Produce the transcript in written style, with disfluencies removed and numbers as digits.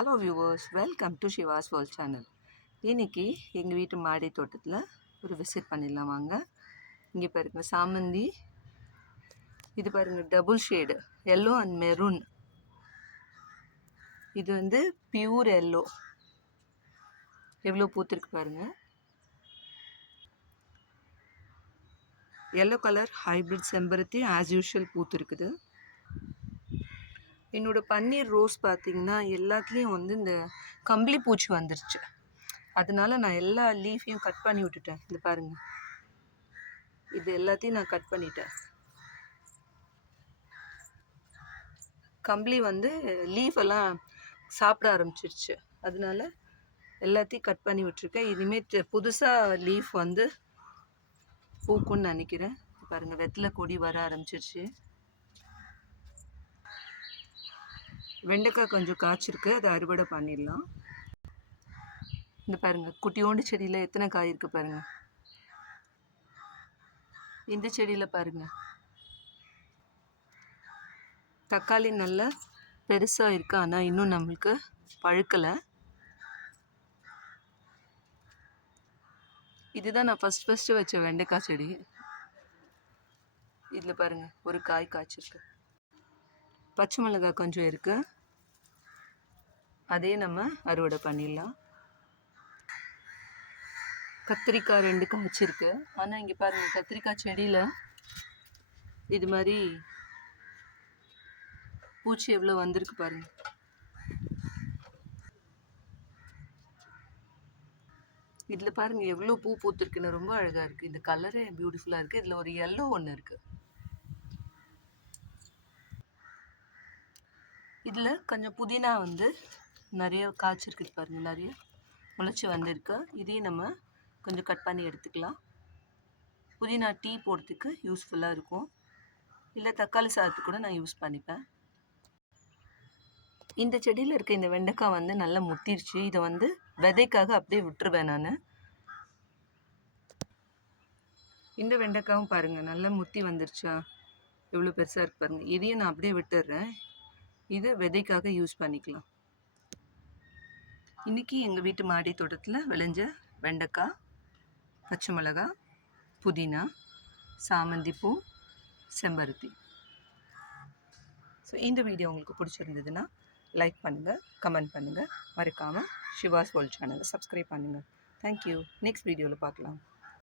Hello viewers, welcome to Shiva's world channel. இன்றைக்கி எங்கள் வீட்டு மாடி தோட்டத்தில் ஒரு விசிட் பண்ணிடலாம் வாங்க. இங்கே பாருங்கள் சாமந்தி, இது பாருங்கள் double shade yellow and maroon. இது வந்து பியூர் எல்லோ. எவ்வளோ பூத்திருக்கு பாருங்கள். எல்லோ கலர் ஹைப்ரிட் செம்பருத்தி ஆஸ் யூஷுவல் பூத்திருக்குது. என்னோடய பன்னீர் ரோஸ் பார்த்திங்கன்னா எல்லாத்துலேயும் வந்து இந்த கம்பளி பூச்சி வந்துருச்சு. அதனால நான் எல்லா லீஃபையும் கட் பண்ணி விட்டுட்டேன். இது பாருங்கள், இது எல்லாத்தையும் நான் கட் பண்ணிட்டேன். கம்பளி வந்து லீஃப் எல்லாம் சாப்பிட ஆரம்பிச்சிருச்சு. அதனால எல்லாத்தையும் கட் பண்ணி விட்டுருக்கேன். இனிமேல் புதுசாக லீஃப் வந்து பூக்குன்னு நினைக்கிறேன். பாருங்கள், வெத்தலை கொடி வர ஆரம்பிச்சிருச்சு. வெண்டைக்காய் கொஞ்சம் காய்ச்சிருக்கு, அதை அறுவடை பண்ணிடலாம். இந்த பாருங்கள், குட்டியோண்டு செடியில் எத்தனை காய் இருக்குது பாருங்கள். இந்த செடியில் பாருங்கள், தக்காளி நல்லா பெருசாக இருக்கு, ஆனால் இன்னும் நம்மளுக்கு பழுக்கலை. இதுதான் நான் ஃபஸ்ட்டு வச்ச வெண்டைக்காய் செடி. இதில் பாருங்கள், ஒரு காய் காய்ச்சிருக்கு. பச்சை மிளகாய் கொஞ்சம் இருக்குது, அதே நம்ம அறுவடை பண்ணிடலாம். கத்திரிக்காய் 2 காய்ச்சிருக்கு. ஆனால் இங்கே பாருங்கள், கத்திரிக்காய் செடியில் இது மாதிரி பூச்சி எவ்வளோ வந்திருக்கு பாருங்கள். இதில் பாருங்கள் எவ்வளோ பூ பூத்திருக்குன்னு. ரொம்ப அழகாக இருக்குது. இந்த கலரே பியூட்டிஃபுல்லாக இருக்குது. இதில் ஒரு எல்லோ ஒன்று இருக்குது. இதில் கொஞ்சம் புதினா வந்து நிறைய காய்ச்சிருக்கு பாருங்கள், நிறைய முளைச்சி வந்திருக்கு. இதையும் நம்ம கொஞ்சம் கட் பண்ணி எடுத்துக்கலாம். புதினா டீ போடுறதுக்கு யூஸ்ஃபுல்லாக இருக்கும், இல்லை தக்காளி சாதத்துக்கு கூட நான் யூஸ் பண்ணிப்பேன். இந்த செடியில் இருக்க இந்த வெண்டைக்காய் வந்து நல்லா முத்திருச்சு. இதை வந்து விதைக்காக அப்படியே விட்டுருவேன் நான். இந்த வெண்டைக்காயும் பாருங்கள் நல்லா முத்தி வந்துருச்சா, எவ்வளோ பெருசாக இருக்கு பாருங்கள். இதையும் நான் அப்படியே விட்டுடுறேன். இது விதைக்காக யூஸ் பண்ணிக்கலாம். இன்றைக்கி எங்கள் வீட்டு மாடி தோட்டத்தில் விளைஞ்ச வெண்டைக்காய், பச்சை மிளகாய், புதினா, சாமந்தி பூ, செம்பருத்தி. ஸோ இந்த வீடியோ உங்களுக்கு பிடிச்சிருந்ததுன்னா லைக் பண்ணுங்கள், கமெண்ட் பண்ணுங்கள், மறக்காமல் ஷிவாஸ் வேர்ல்ட் சேனலை சப்ஸ்கிரைப் பண்ணுங்கள். தேங்க்யூ. நெக்ஸ்ட் வீடியோவில் பார்க்கலாம்.